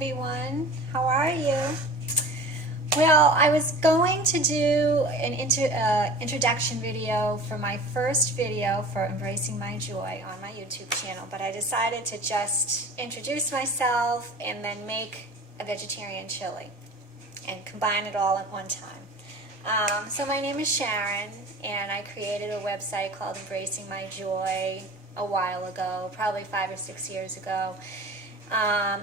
everyone. How are you? Well, I was going to do an introduction video for my first video for Embracing My Joy on my YouTube channel, but I decided to just introduce myself and then make a vegetarian chili and combine it all at one time. So my name is Sharon, and I created a website called Embracing My Joy a while ago, probably 5 or 6 years ago.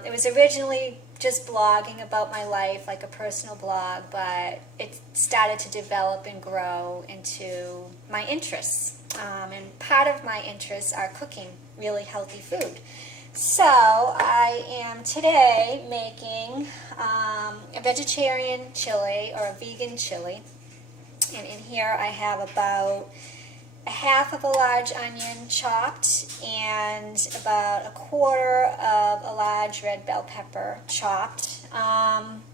It was originally just blogging about my life, like a personal blog, but it started to develop and grow into my interests. And part of my interests are cooking really healthy food. So I am today making a vegetarian chili or a vegan chili. And in here I have about a half of a large onion chopped and about a quarter of a large red bell pepper chopped.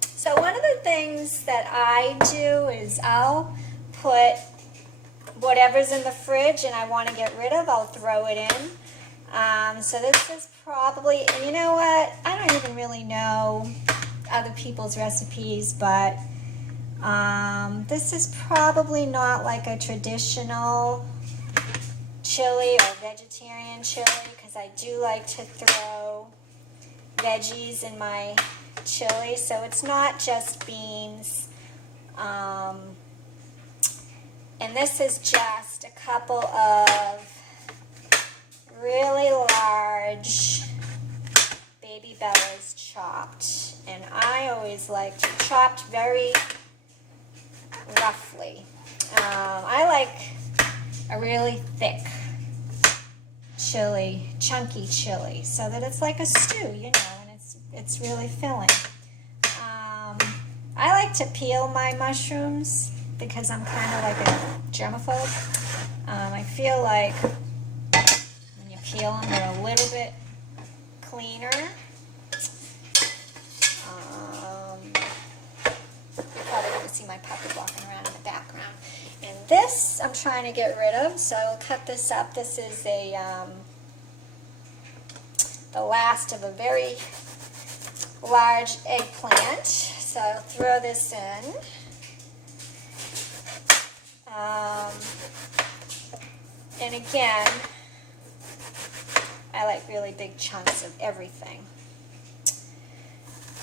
So one of the things that I do is I'll put whatever's in the fridge and I want to get rid of, I'll throw it in. So this is probably, and you know what, I don't even really know other people's recipes, but this is probably not like a traditional chili or vegetarian chili, because I do like to throw veggies in my chili, so it's not just beans. And this is just a couple of really large baby bellas chopped, and I always like to chop very roughly. I like a really thick chili, chunky chili, so that it's like a stew, you know, and it's really filling. I like to peel my mushrooms because I'm kind of like a germaphobe. I feel like when you peel them, they're a little bit cleaner. You're probably going to see my puppy walking around in the background. And this I'm trying to get rid of, so I'll cut this up. This is the last of a very large eggplant, so I'll throw this in. And again, I like really big chunks of everything.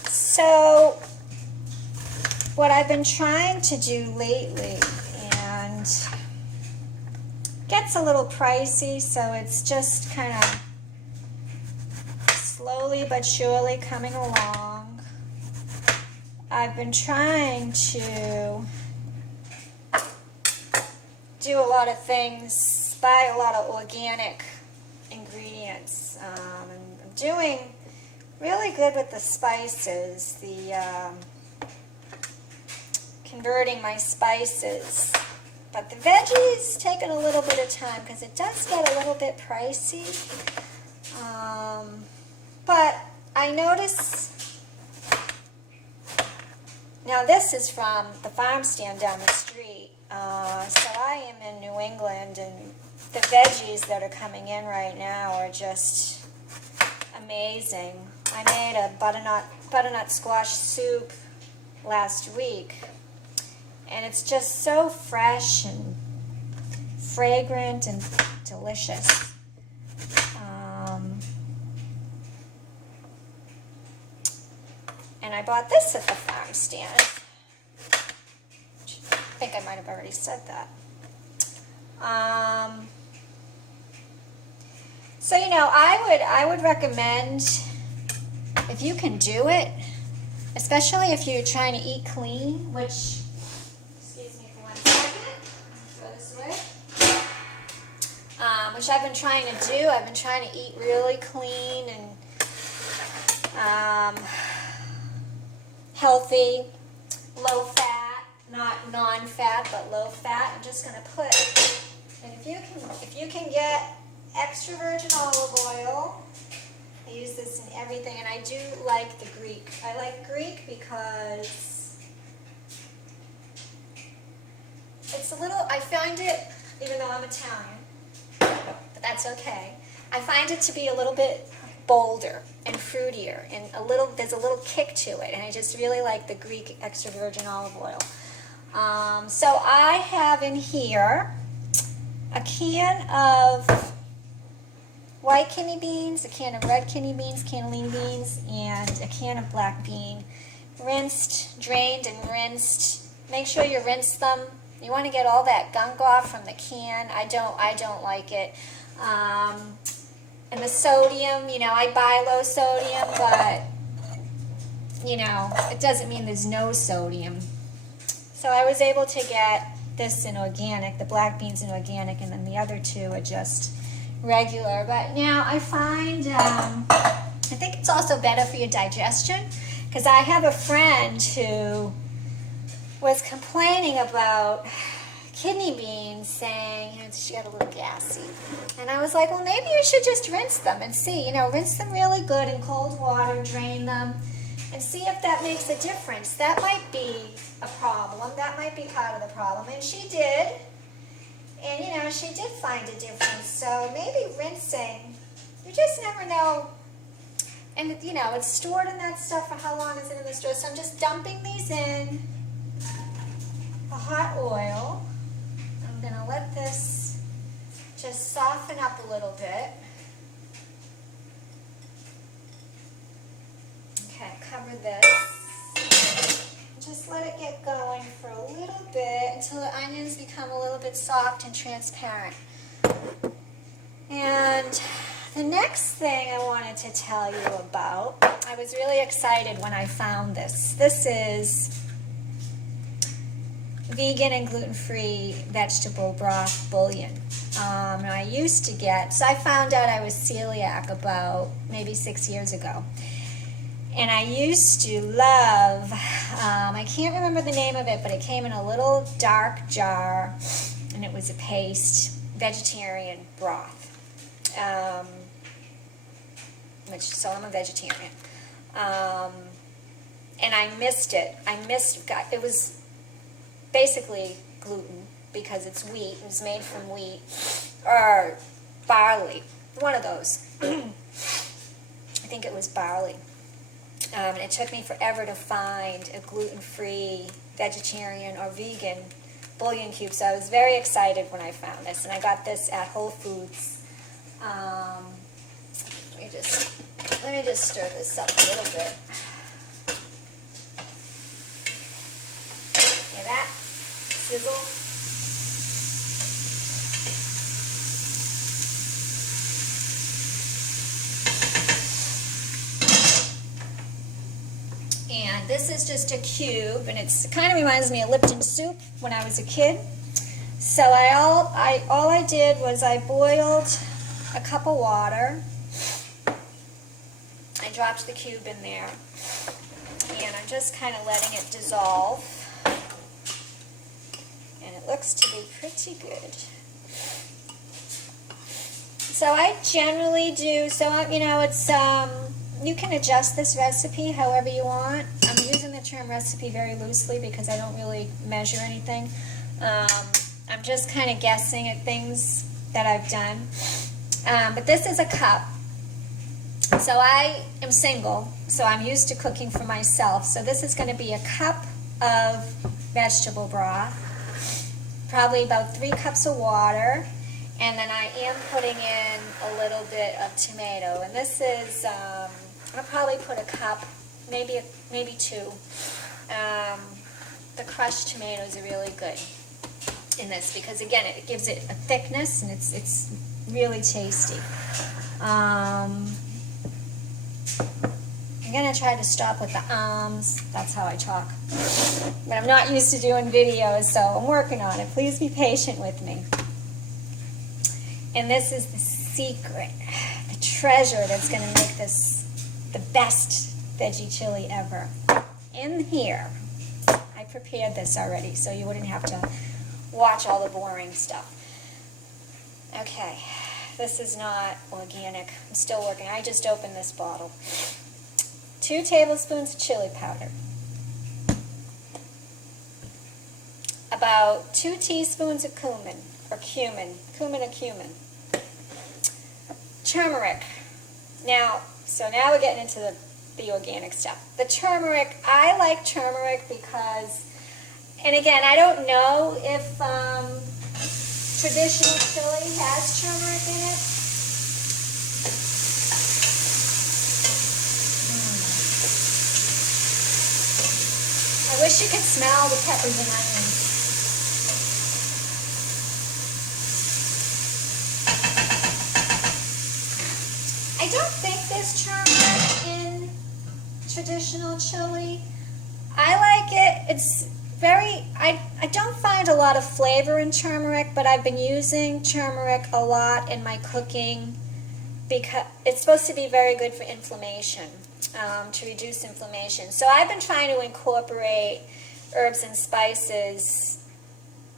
So what I've been trying to do lately, and gets a little pricey, so it's just kind of slowly but surely coming along. I've been trying to do a lot of things, buy a lot of organic ingredients. I'm doing really good with the spices, converting my spices. But the veggies taking a little bit of time because it does get a little bit pricey. But I notice, now this is from the farm stand down the street. So I am in New England, and the veggies that are coming in right now are just amazing. I made a butternut squash soup last week, and it's just so fresh and fragrant and delicious. And I bought this at the farm stand. I think I might have already said that. So, you know, I would recommend, if you can do it, especially if you're trying to eat clean, which, excuse me for 1 second, throw this away, which I've been trying to do. I've been trying to eat really clean and healthy, low fat, not non-fat, but low fat. I'm just going to put, and if you can get extra virgin olive oil, I use this in everything, and I do like the Greek. I like Greek because it's a little, I find it, even though I'm Italian, but that's okay, I find it to be a little bit bolder and fruitier, and there's a little kick to it, and I just really like the Greek extra virgin olive oil. So I have in here a can of white kidney beans, a can of red kidney beans, cannellini beans, and a can of black bean. Rinsed, drained and rinsed. Make sure you rinse them. You want to get all that gunk off from the can. I don't like it. And the sodium, you know, I buy low sodium, but, you know, it doesn't mean there's no sodium. So I was able to get this in organic, the black beans in organic, and then the other two are just regular. But now I find, I think it's also better for your digestion, because I have a friend who was complaining about kidney beans, saying, you know, she got a little gassy. And I was like, well, maybe you should just rinse them and see, you know, rinse them really good in cold water, drain them, and see if that makes a difference. That might be a problem. That might be part of the problem. And she did. And, you know, she did find a difference. So maybe rinsing, you just never know. And, you know, it's stored in that stuff for how long is it in the store. So I'm just dumping these in a hot oil. I'm going to let this just soften up a little bit. Okay, cover this. Just let it get going for a little bit until the onions become a little bit soft and transparent. And the next thing I wanted to tell you about, I was really excited when I found this. This is vegan and gluten-free vegetable broth bouillon. And I used to get, so I found out I was celiac about maybe 6 years ago. And I used to love, I can't remember the name of it, but it came in a little dark jar, and it was a paste, vegetarian broth. So I'm a vegetarian. And I missed it. It was basically gluten because it's wheat. It was made from wheat or barley, one of those. I think it was barley. And it took me forever to find a gluten-free, vegetarian, or vegan bouillon cube. So I was very excited when I found this. And I got this at Whole Foods. Let me just stir this up a little bit. Hear that? Sizzle. And this is just a cube, and it kind of reminds me of Lipton soup when I was a kid. So all I did was I boiled a cup of water. I dropped the cube in there, and I'm just kind of letting it dissolve. And it looks to be pretty good. So I generally do, you know, it's, you can adjust this recipe however you want. I'm using the term recipe very loosely because I don't really measure anything. I'm just kind of guessing at things that I've done. But this is a cup. So I am single, so I'm used to cooking for myself. So this is going to be a cup of vegetable broth, probably about 3 cups of water, and then I am putting in a little bit of tomato. And this is, I'll probably put a cup, maybe 2. The crushed tomatoes are really good in this because, again, it gives it a thickness, and it's really tasty. I'm going to try to stop with the ums. That's how I talk. But I'm not used to doing videos, so I'm working on it. Please be patient with me. And this is the secret, the treasure that's going to make this the best veggie chili ever. In here, I prepared this already, so you wouldn't have to watch all the boring stuff. Okay, this is not organic. I'm still working. I just opened this bottle. 2 tablespoons of chili powder. About 2 teaspoons of cumin. Turmeric. Now, So now we're getting into the organic stuff. The turmeric, I like turmeric because, and again, I don't know if traditional chili has turmeric in it. I wish you could smell the peppers and onions. I don't think there's turmeric in traditional chili. I like it. It's very, I don't find a lot of flavor in turmeric, but I've been using turmeric a lot in my cooking because it's supposed to be very good for inflammation, to reduce inflammation. So I've been trying to incorporate herbs and spices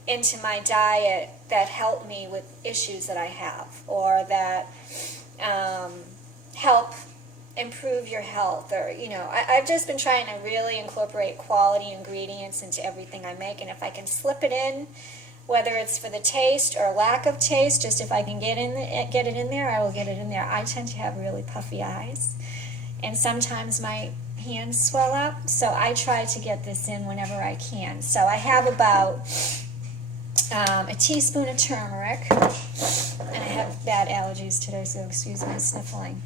into my diet that help me with issues that I have, or that help improve your health, or I've just been trying to really incorporate quality ingredients into everything I make, and if I can slip it in, whether it's for the taste or lack of taste, just if I can get it in there, I will get it in there. I tend to have really puffy eyes, and sometimes my hands swell up, so I try to get this in whenever I can. So I have about a teaspoon of turmeric, and I have bad allergies today, so excuse my sniffling.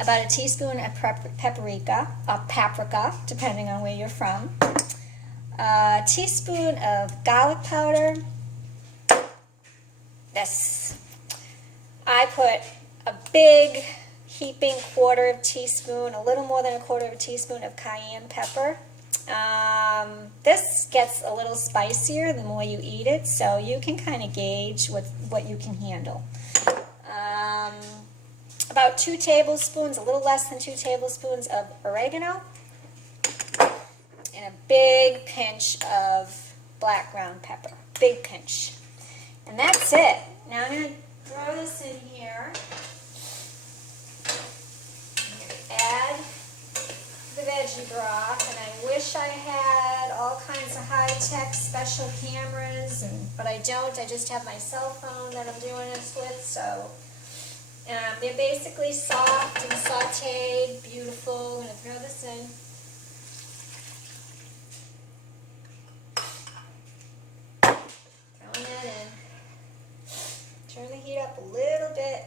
About a teaspoon of paprika, depending on where you're from. A teaspoon of garlic powder. This. I put a big heaping quarter of teaspoon, a little more than a quarter of a teaspoon of cayenne pepper. This gets a little spicier the more you eat it, so you can kind of gauge what you can handle. About 2 tablespoons, a little less than 2 tablespoons of oregano, and a big pinch of black ground pepper. Big pinch. And that's it. Now I'm going to throw this in here. I'm going to add the veggie broth, and I wish I had all kinds of high-tech special cameras, but I don't. I just have my cell phone that I'm doing this with, so they're basically soft and sauteed, beautiful. I'm going to throw this in. Throwing that in. Turn the heat up a little bit.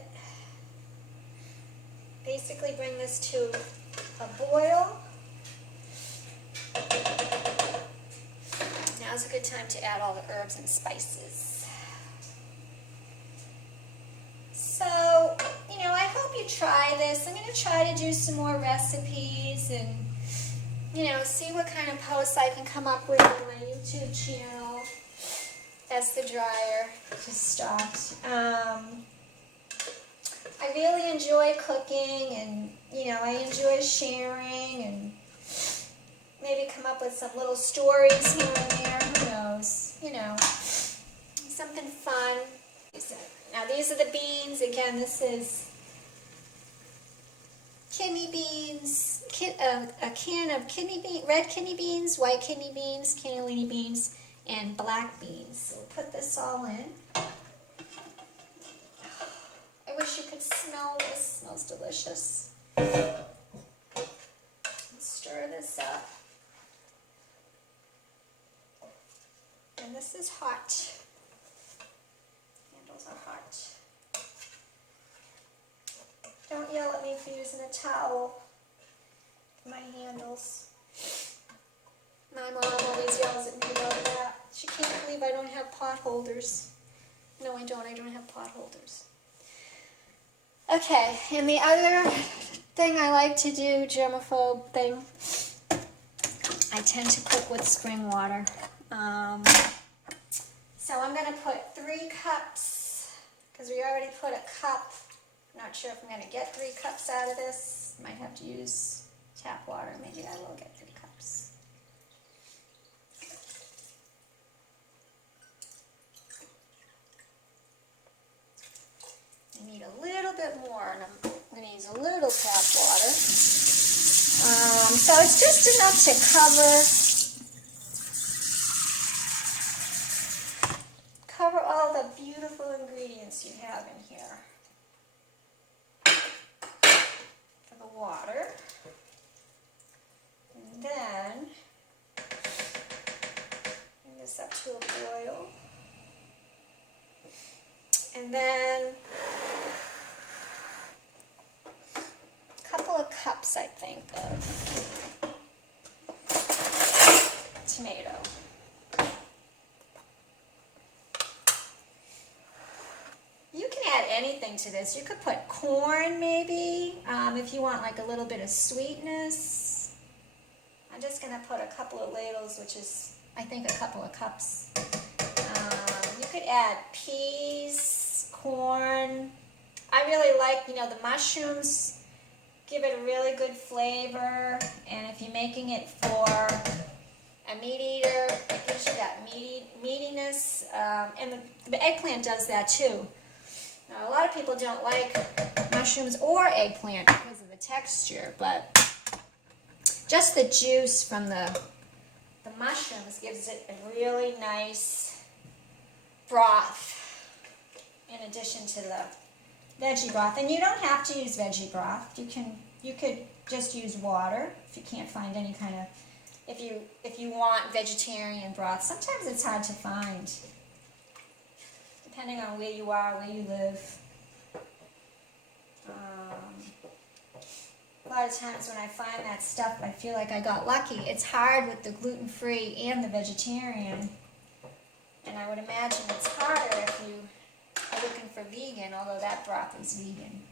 Basically bring this to a boil. Now's a good time to add all the herbs and spices. So, I hope you try this. I'm going to try to do some more recipes and, see what kind of posts I can come up with on my YouTube channel as the dryer just stopped. I really enjoy cooking, and, I enjoy sharing, and maybe come up with some little stories here and there. Who knows? Something fun. Now these are the beans. Again, this is kidney beans, a can of red kidney beans, white kidney beans, cannellini beans, and black beans. So we'll put this all in. I wish you could smell this. It smells delicious. Stir this up. And this is hot. Handles are hot. Don't yell at me for using a towel for my handles. My mom always yells at me about that. She can't believe I don't have pot holders. No, I don't. I don't have pot holders. Okay, and the other thing I like to do, germaphobe thing, I tend to cook with spring water. So I'm going to put 3 cups, because we already put a cup. I'm not sure if I'm going to get 3 cups out of this. Might have to use tap water. Maybe I will get 3 cups. I need a little bit more, and I'm going to use a little tap water. So it's just enough to cover all the beautiful ingredients you have in here. And then a couple of cups, I think, of tomato. You can add anything to this. You could put corn maybe, if you want like a little bit of sweetness. I'm just going to put a couple of ladles, which is, I think, a couple of cups. You could add peas, corn. I really like, the mushrooms give it a really good flavor. And if you're making it for a meat eater, it gives you that meatiness. And the eggplant does that too. Now, a lot of people don't like mushrooms or eggplant because of the texture, but just the juice from the mushrooms gives it a really nice broth in addition to the veggie broth. And you don't have to use veggie broth. You could just use water if you can't find any kind of, if you want vegetarian broth. Sometimes it's hard to find, depending on where you are, where you live. A lot of times when I find that stuff, I feel like I got lucky. It's hard with the gluten-free and the vegetarian. And I would imagine it's harder if you are looking for vegan, although that broth is vegan.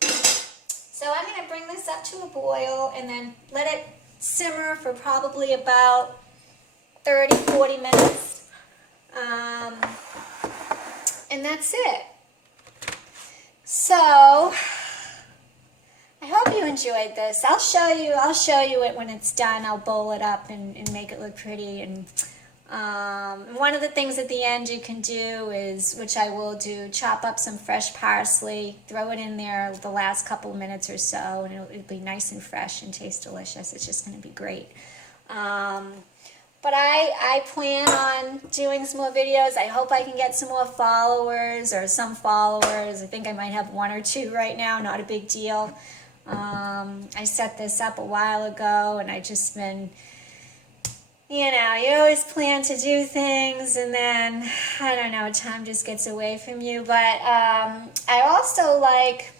So I'm going to bring this up to a boil and then let it simmer for probably about 30-40 minutes. And that's it. So I hope you enjoyed this. I'll show you it when it's done. I'll bowl it up and make it look pretty. And one of the things at the end you can do is, which I will do, chop up some fresh parsley, throw it in there the last couple minutes or so, and it'll be nice and fresh and taste delicious. It's just going to be great. But I plan on doing some more videos. I hope I can get some more followers or some followers. I think I might have 1 or 2 right now, not a big deal. I set this up a while ago, and I just been, you always plan to do things, and then, I don't know, time just gets away from you. But I also like,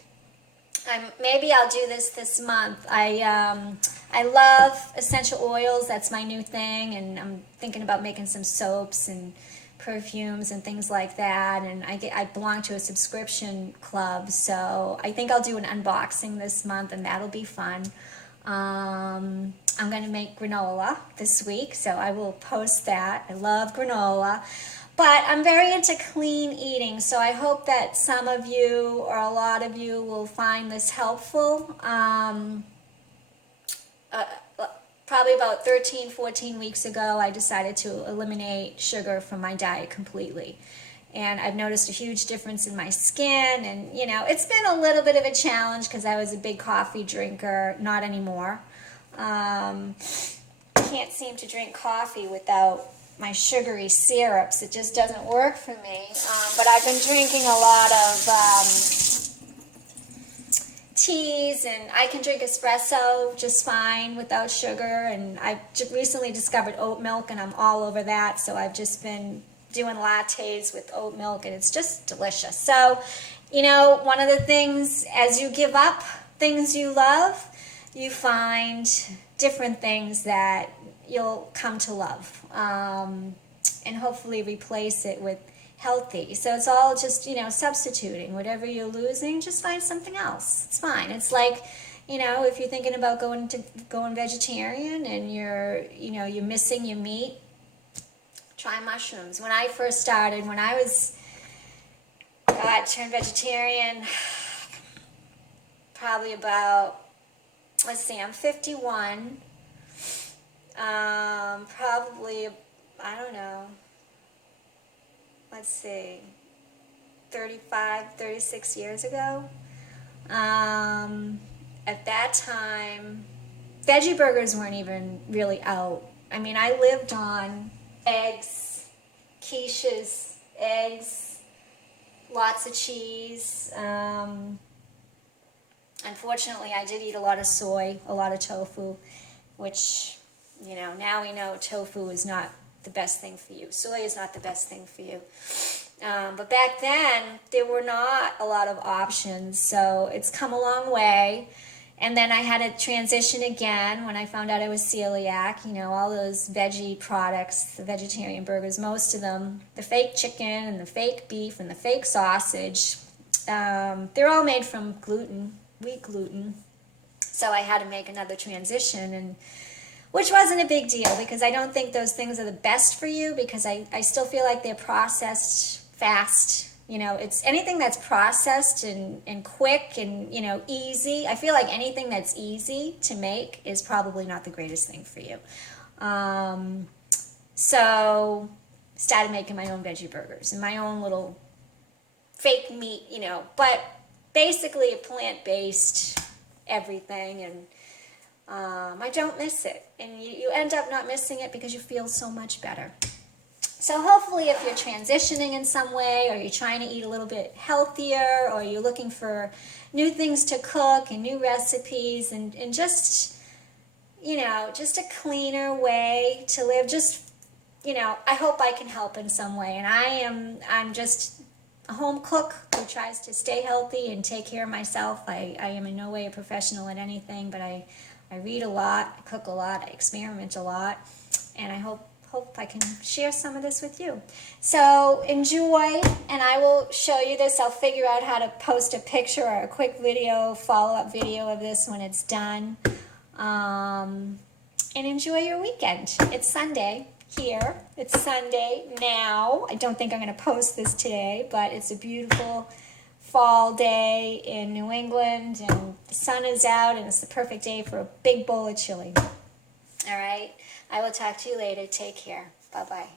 maybe I'll do this month. I love essential oils. That's my new thing, and I'm thinking about making some soaps and perfumes and things like that. And I belong to a subscription club, so I think I'll do an unboxing this month, and that'll be fun. I'm going to make granola this week, so I will post that. I love granola. But I'm very into clean eating, so I hope that some of you or a lot of you will find this helpful. Probably about 13, 14 weeks ago, I decided to eliminate sugar from my diet completely. And I've noticed a huge difference in my skin, and it's been a little bit of a challenge because I was a big coffee drinker. Not anymore. Can't seem to drink coffee without my sugary syrups. It just doesn't work for me. But I've been drinking a lot of teas, and I can drink espresso just fine without sugar. And I recently discovered oat milk, and I'm all over that. So I've just been doing lattes with oat milk, and it's just delicious. So, one of the things, as you give up things you love, you find different things that you'll come to love, and hopefully replace it with healthy. So it's all just, substituting. Whatever you're losing, just find something else. It's fine. It's like, if you're thinking about going vegetarian and you're missing your meat, try mushrooms. When I first started, when I was, turned vegetarian, probably about, let's see, I'm 51, probably, I don't know, let's see, 35, 36 years ago. At that time, veggie burgers weren't even really out. I mean, I lived on eggs, quiches, eggs, lots of cheese. Unfortunately, I did eat a lot of soy, a lot of tofu, which, now we know tofu is not the best thing for you. Soy is not the best thing for you. But back then, there were not a lot of options, so it's come a long way. And then I had to transition again when I found out I was celiac. You know, all those veggie products, the vegetarian burgers, most of them, the fake chicken and the fake beef and the fake sausage, they're all made from gluten, wheat gluten. So I had to make another transition, and which wasn't a big deal because I don't think those things are the best for you, because I still feel like they're processed fast. You know, it's anything that's processed and quick and, you know, easy. I feel like anything that's easy to make is probably not the greatest thing for you. So started making my own veggie burgers and my own little fake meat, you know, but basically a plant-based everything, and I don't miss it. And you end up not missing it because you feel so much better. So hopefully if you're transitioning in some way, or you're trying to eat a little bit healthier, or you're looking for new things to cook and new recipes, and just, you know, just a cleaner way to live, just, you know, I hope I can help in some way. And I'm just a home cook who tries to stay healthy and take care of myself. I am in no way a professional at anything, but I read a lot, I cook a lot, I experiment a lot, and I hope I can share some of this with you. So enjoy, and I will show you this. I'll figure out how to post a picture or a quick video, follow-up video of this when it's done. And enjoy your weekend. It's Sunday here. It's Sunday now. I don't think I'm going to post this today, but it's a beautiful fall day in New England, and the sun is out, and it's the perfect day for a big bowl of chili. All right. I will talk to you later. Take care. Bye-bye.